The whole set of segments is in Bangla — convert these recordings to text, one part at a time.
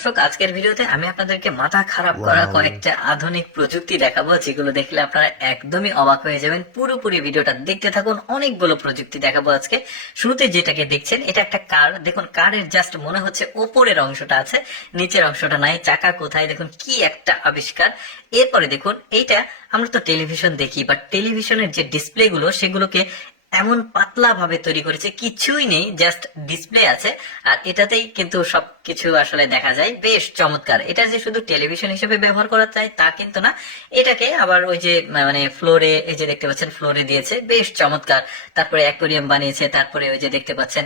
দর্শক, আজকের ভিডিওতে আমি আপনাদেরকে মাথা খারাপ করা কয়েকটা আধুনিক প্রযুক্তি দেখাবো, যেগুলো দেখলে আপনারা একদমই অবাক হয়ে যাবেন। পুরোপুরি ভিডিওটা দেখতে থাকুন। অনেকগুলো প্রযুক্তি দেখাবো আজকে। শুরুতে যেটাকে দেখছেন, এটা একটা কার। দেখুন, কারের জাস্ট মনে হচ্ছে ওপরের অংশটা আছে, নিচের অংশটা নাই। চাকা কোথায়, দেখুন কি একটা আবিষ্কার। এরপরে দেখুন, এইটা আমরা তো টেলিভিশন দেখি, বাট টেলিভিশনের যে ডিসপ্লে গুলো সেগুলোকে এমন পাতলা ভাবে তৈরি করেছে, কিছুই নেই, জাস্ট ডিসপ্লে আছে। আর এটাতেই কিন্তু সবকিছু আসলে দেখা যায়। বেশ চমৎকার। এটা যে শুধু টেলিভিশন হিসেবে ব্যবহার করা যায় তা কিন্তু না, এটাকে আবার ওই যে মানে ফ্লোরে, এই যে দেখতে পাচ্ছেন ফ্লোরে দিয়েছে, বেশ চমৎকার। তারপরে অ্যাকোয়ারিয়াম বানিয়েছে, তারপরে ওই যে দেখতে পাচ্ছেন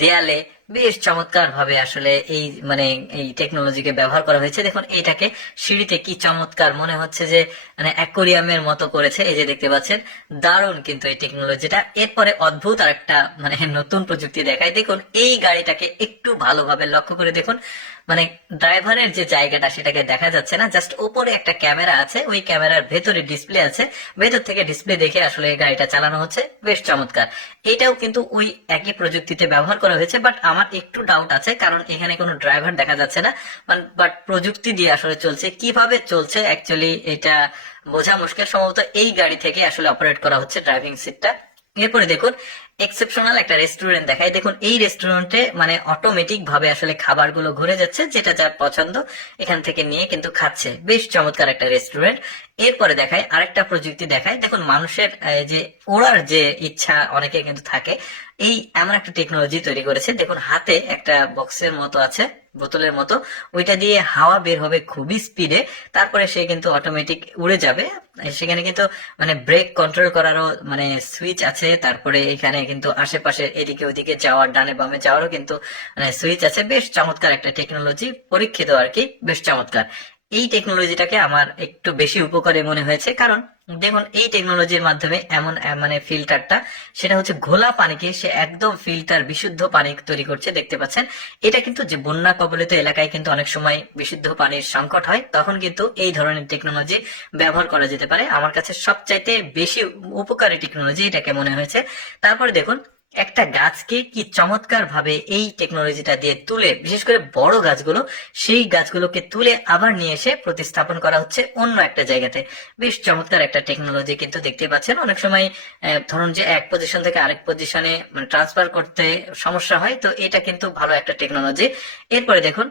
দেয়ালে বেশ চমৎকার ভাবে আসলে এই মানে এই টেকনোলজিকে ব্যবহার করা হয়েছে। দেখুন এটাকে সিঁড়িতে কি চমৎকার মনে হচ্ছে, যে মানে অ্যাকোয়ারিয়ামের মতো করেছে। এই যে দেখতে পাচ্ছেন, দারুণ কিন্তু এই টেকনোলজিটা। এরপরে অদ্ভুত আর একটা মানে নতুন প্রযুক্তি দেখায়। দেখুন এই গাড়িটাকে একটু ভালোভাবে লক্ষ্য করে দেখুন, মানে ড্রাইভারের যে জায়গাটা সেটাকে দেখা যাচ্ছে না, জাস্ট উপরে একটা ক্যামেরা আছে, ওই ক্যামেরার ভেতরে ডিসপ্লে আছে, ভেতর থেকে ডিসপ্লে দেখে আসলে এই গাড়িটা চালানো হচ্ছে। বেশ চমৎকার। এটাও কিন্তু ওই একই প্রযুক্তিতে ব্যবহার করা হয়েছে, বাট আমার একটু ডাউট আছে, কারণ এখানে কোনো ড্রাইভার দেখা যাচ্ছে না। বাট প্রযুক্তি দিয়ে আসলে চলছে, কিভাবে চলছে অ্যাকচুয়ালি এটা বোঝা মুশকিল। সম্ভবত এই গাড়ি থেকে আসলে অপারেট করা হচ্ছে ড্রাইভিং সিটটা। এরপরে দেখুন, এক্সেপশনাল একটা রেস্টুরেন্ট দেখায়। দেখুন এই রেস্টুরেন্টে মানে অটোমেটিক ভাবে আসলে খাবারগুলো ঘুরে যাচ্ছে, যেটা যার পছন্দ এখান থেকে নিয়ে কিন্তু খাচ্ছে। বেশ চমৎকার একটা রেস্টুরেন্ট। এরপরে দেখায় আরেকটা প্রযুক্তি দেখায়। দেখুন মানুষের যে ওড়ার যে ইচ্ছা অনেকে কিন্তু থাকে, এই এমন একটা টেকনোলজি তৈরি করেছে। দেখুন হাতে একটা বক্সের মতো আছে, বোতলের মতো, ওইটা দিয়ে হাওয়া বের হবে খুবই স্পিডে, তারপরে সে কিন্তু অটোমেটিক উড়ে যাবে। সেখানে কিন্তু মানে ব্রেক কন্ট্রোল করারও মানে সুইচ আছে, তারপরে এখানে কিন্তু আশেপাশে এদিকে ওদিকে যাওয়ার, ডানে বামে যাওয়ারও কিন্তু মানে সুইচ আছে। বেশ চমৎকার একটা টেকনোলজি, পরীক্ষিত আর কি, বেশ চমৎকার। এই টেকনোলজিটাকে আমার একটু বেশি উপকারী মনে হয়েছে, কারণ দেখুন এই টেকনোলজির মাধ্যমে এমন মানে ফিল্টারটা, সেটা হচ্ছে ঘোলা পানিকে সে একদম ফিল্টার বিশুদ্ধ পানি তৈরি করছে, দেখতে পাচ্ছেন। এটা কিন্তু যে বন্যা কবলিত এলাকায় কিন্তু অনেক সময় বিশুদ্ধ পানির সংকট হয়, তখন কিন্তু এই ধরনের টেকনোলজি ব্যবহার করা যেতে পারে। আমার কাছে সবচাইতে বেশি উপকারী টেকনোলজি এটাকে মনে হয়েছে। তারপরে দেখুন, একটা গাছকে কি চমৎকার ভাবে এই টেকনোলজিটা দিয়ে তুলে, বিশেষ করে বড় গাছগুলো, সেই গাছগুলোকে তুলে আবার নিয়ে এসে প্রতিস্থাপন করা হচ্ছে অন্য একটা জায়গাতে। বেশ চমৎকার একটা টেকনোলজি কিন্তু দেখতে পাচ্ছেন। অনেক সময় ধরুন যে এক পজিশন থেকে আরেক পজিশনে মানে ট্রান্সফার করতে সমস্যা হয়, তো এটা কিন্তু ভালো একটা টেকনোলজি। এরপরে দেখুন,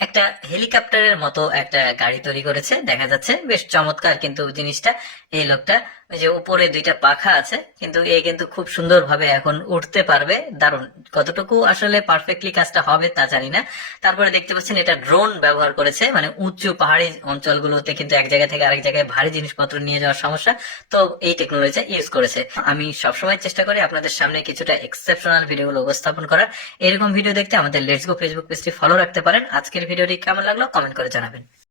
একটা হেলিকপ্টারের মতো একটা গাড়ি তৈরি করেছে, দেখা যাচ্ছে। বেশ চমৎকার কিন্তু জিনিসটা। এই লোকটা, ওই যে উপরে দুইটা পাখা আছে, কিন্তু এ কিন্তু খুব সুন্দর ভাবে এখন উঠতে পারবে। দারুণ। কতটুকু আসলে পারফেক্টলি কাজটা হবে তা জানি না। তারপরে দেখতে পাচ্ছেন এটা ড্রোন ব্যবহার করেছে, মানে উঁচু পাহাড়ি অঞ্চলগুলোতে কিন্তু এক জায়গা থেকে আরেক জায়গায় ভারী জিনিসপত্র নিয়ে যাওয়ার সমস্যা, তো এই টেকনোলজি ইউজ করেছে। আমি সবসময় চেষ্টা করি আপনাদের সামনে কিছুটা এক্সেপশনাল ভিডিওগুলো উপস্থাপন করার। এরকম ভিডিও দেখতে আমাদের লেটস গো ফেসবুক পেজটি ফলো রাখতে পারেন। আজকের ভিডিওটি কেমন লাগলো কমেন্ট করে জানাবেন।